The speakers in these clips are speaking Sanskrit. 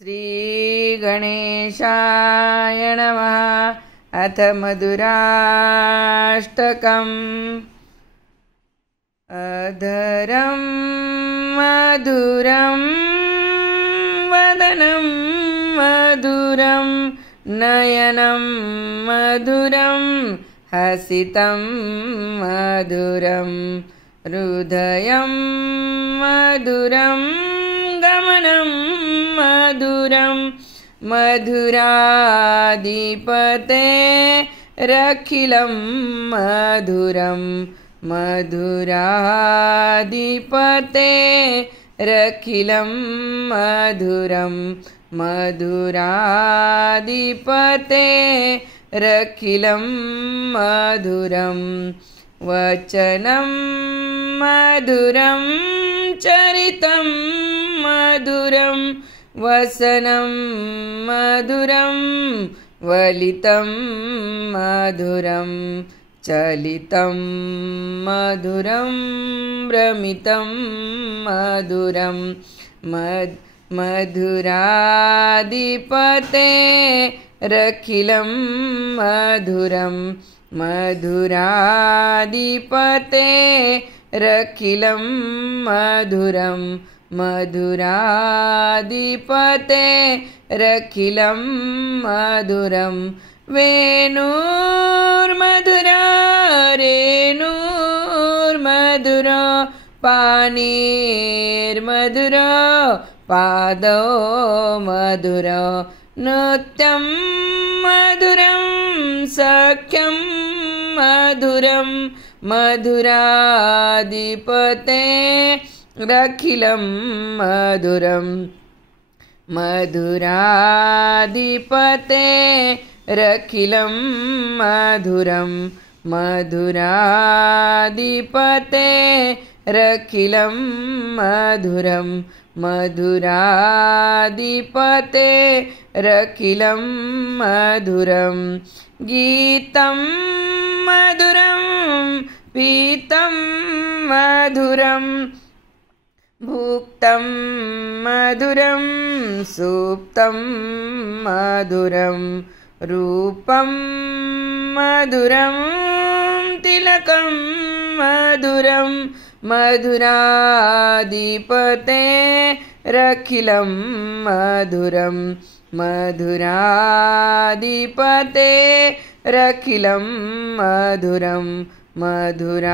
श्रीगणेशाय नमः। अथ मधुराष्टकम्। अधरं मधुरं वदनं मधुरं नयनं मधुरं हसितं मधुरं हृदयं मधुरं गमनं मधुरं मधुराधिपते रखिलं मधुरं मधुराधिपते रखिलं मधुरं मधुराधिपते रखिलं मधुरं वचनं मधुरं चरितं मधुरं वसनं मधुरं वलितं मधुरं चलितं मधुरं भ्रमितं मधुरं मधुराधिपते रखिलं मधुरं मधुराधिपते रखिलं मधुरं मधुराधिपते रखिलं मधुरं वेणुर्मधुरा रेणुर्मधुरा पाणिर्मधुरा पादौ मधुरा नृत्यं मधुरं सख्यं मधुरं मधुराधिपते रखिलं मधुरं मधुराधिपते रखिलं मधुरं मधुराधिपते रखिलं मधुरं मधुराधिपते रखिलं मधुरं गीतं मधुरं पीतं मधुरं भुक्तं मधुरं सुप्तं मधुरं रूपं मधुरं तिलकं मधुरं मधुराधिपते रखिलं मधुरं मधुराधिपते रखिलं मधुरं मधुराधिपते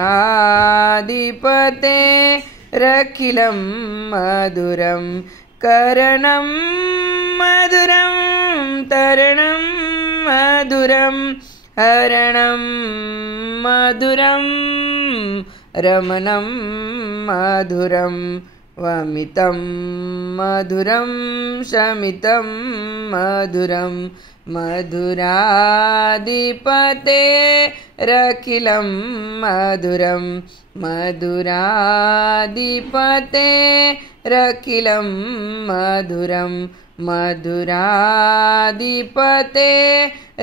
रखिलं मधुरं करणं मधुरं तरणं मधुरं हरणं मधुरं रमणं मधुरं वमितं मधुरं शमितं मधुरं मधुराधिपते रखिलं मधुरं मधुराधिपते रखिलं मधुरं मधुराधिपते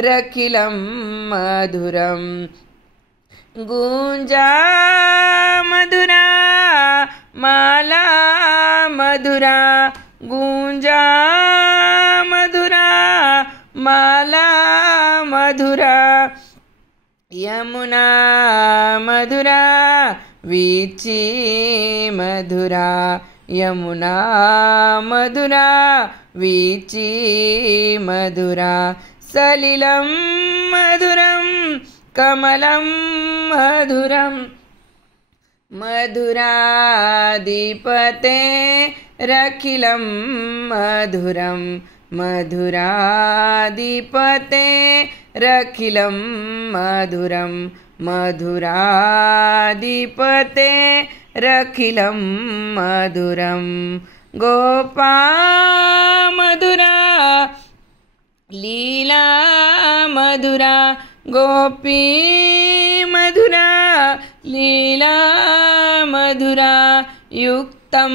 रखिलं मधुरं गुंजा मधुरा माला मधुरा गुंजा मधुरा माला मधुरा यमुना मधुरा वीची मधुरा यमुना मधुरा वीची मधुरा सलिलं मधुरं कमलं मधुरं मधुराधिपते रखिलं मधुरं मधुराधिपते रखिलं मधुरं मधुराधिपते रखिलं मधुरं गोपा मधुरा लीला मधुरा गोपी मधुरा लीला मधुरा युक्तं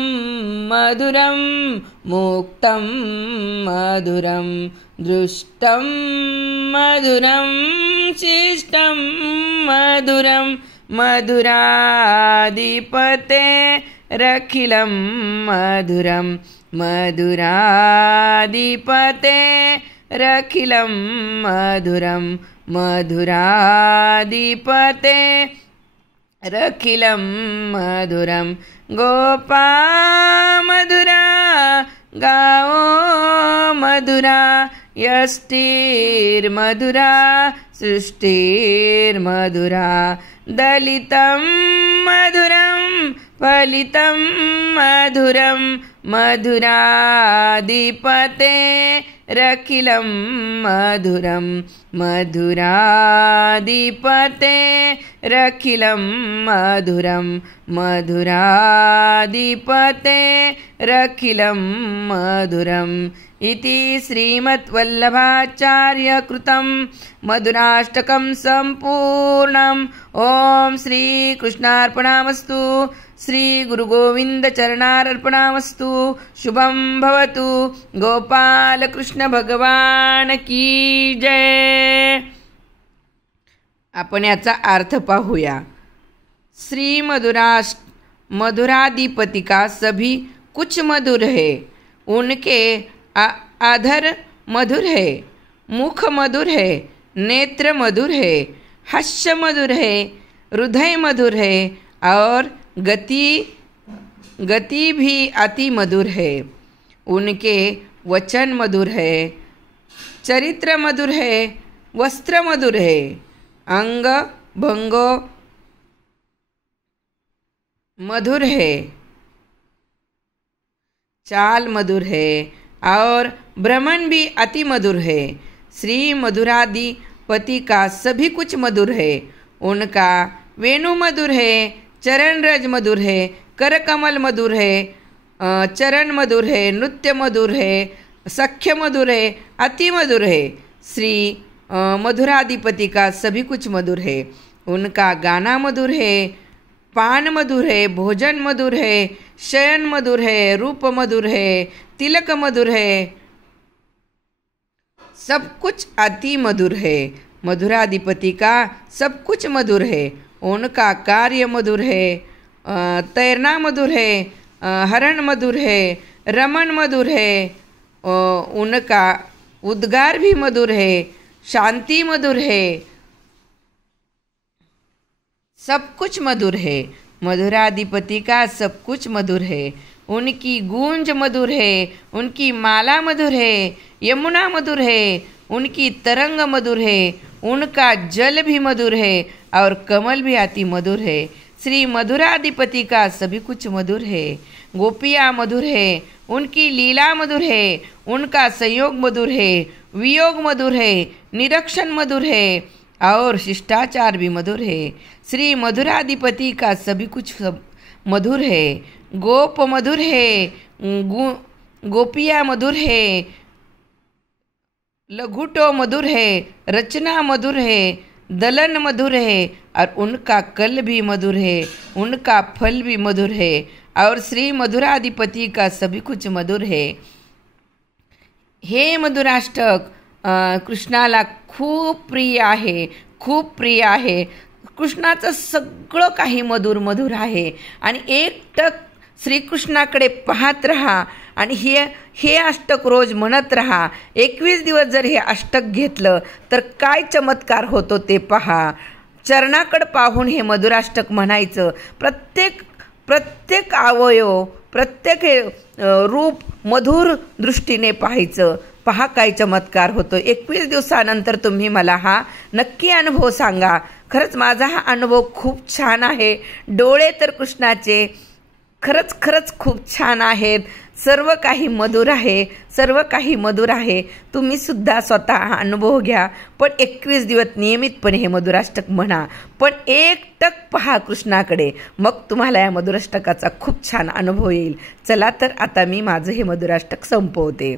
मधुरं मुक्तं मधुरं दृष्टं मधुरं शिष्टं मधुरं मधुराधिपते रखिलं मधुरं मधुराधिपते रखिलं मधुरं मधुराधिपते रखिलं मधुरं गोपा मधुरा गाओ मधुरा यष्टिर्मधुरा सृष्टिर्मधुरा दलितं मधुरं फलितं मधुरं मधुराधिपते रखिलं मधुरं मधुराधिपते रखिलं मधुरं मधुराधिपते रखिलं मधुरम् इति श्रीमद्वल्लभाचार्यकृतं मधुराष्टकं सम्पूर्णम्। ॐ श्रीकृष्णार्पणमस्तु। श्री गुरुगोविन्दचरणार्पणमस्तु। शुभं भवतु। गोपाल कृष्ण भगवान की जय। आपण याचा अर्थ पाहूया। श्री मधुराधिपति का सभी कुछ मधुर है। उनके आधर मधुर है, मुख मधुर है, नेत्र मधुर है, हास्य मधुर है, हृदय मधुर है और गति भी अति मधुर है। उनके वचन मधुर है, चरित्र मधुर है, वस्त्र मधुर है, अंग भंग मधुर है, चाल मधुर है और भ्रमण भी अति मधुर है। श्री मधुराधिपति का सभी कुछ मधुर है। उनका वेणु मधुर है, चरण रज मधुर है, कर कमल मधुर है, चरण मधुर है, नृत्य मधुर है, सख्य मधुर है, अति मधुर है। श्री मधुराधिपति का सभी कुछ मधुर है। उनका गाना मधुर है, पान मधुर है, भोजन मधुर है, शयन मधुर है, रूप मधुर है, तिलक मधुर है, सब कुछ अति मधुर है। मधुराधिपति का सब कुछ मधुर है। उनका कार्य मधुर है, तैरना मधुर है, हरण मधुर है, रमन मधुर है, उनका उद्गार भी मधुर है, शांति मधुर है, सब कुछ मधुर है। मधुराधिपति का सब कुछ मधुर है। उनकी गूंज मधुर है, उनकी माला मधुर है, यमुना मधुर है, उनकी तरंग मधुर है, उनका जल भी मधुर है और कमल भी अति मधुर है। श्री मधुराधिपति का सभी कुछ मधुर है। गोपियाँ मधुर है, उनकी लीला मधुर है, उनका संयोग मधुर है, वियोग मधुर है, निरीक्षण मधुर है और शिष्टाचार भी मधुर है। श्री मधुराधिपति का सभी कुछ मधुर है। गोप मधुर है, गोपिया मधुर है, लघुटो मधुर है, रचना मधुर है, दलन मधुर है और उनका कल भी मधुर है, उनका फल भी मधुर है और श्री मधुराधिपति का सभी कुछ मधुर है। हे मधुराष्टक कृष्णाला खूप प्रिय आहे, खूप प्रिय आहे। कृष्णाचं सगळं काही मधुर मधुर आहे आणि एकटक श्रीकृष्णाकडे पाहत राहा आणि हे अष्टक रोज म्हणत राहा। 21 दिवस जर हे अष्टक घेतलं तर काय चमत्कार होतो ते पहा। चरणाकडे पाहून हे मधुराष्टक म्हणायचं। प्रत्येक अवयव, प्रत्येक रूप मधुर दृष्टीने पाहायचं। पहा काय चमत्कार होतो। 21 दिवसानंतर तुम्ही मला हा नक्की अनुभव सांगा। खरंच माझा हा अनुभव खूप छान आहे। डोळे तर कृष्णाचे खरंच खूप छान आहेत। सर्व काही मधुर आहे, सर्व काही मधुर आहे। तुम्ही सुद्धा स्वतः अनुभव घ्या। पण 21 दिवस नियमितपणे हे मधुराष्टक म्हणा, पण एकटक पहा कृष्णाकडे, मग तुम्हाला या मधुराष्टकाचा खूप छान अनुभव येईल। चला तर आता मी माझं हे मधुराष्टक संपवते।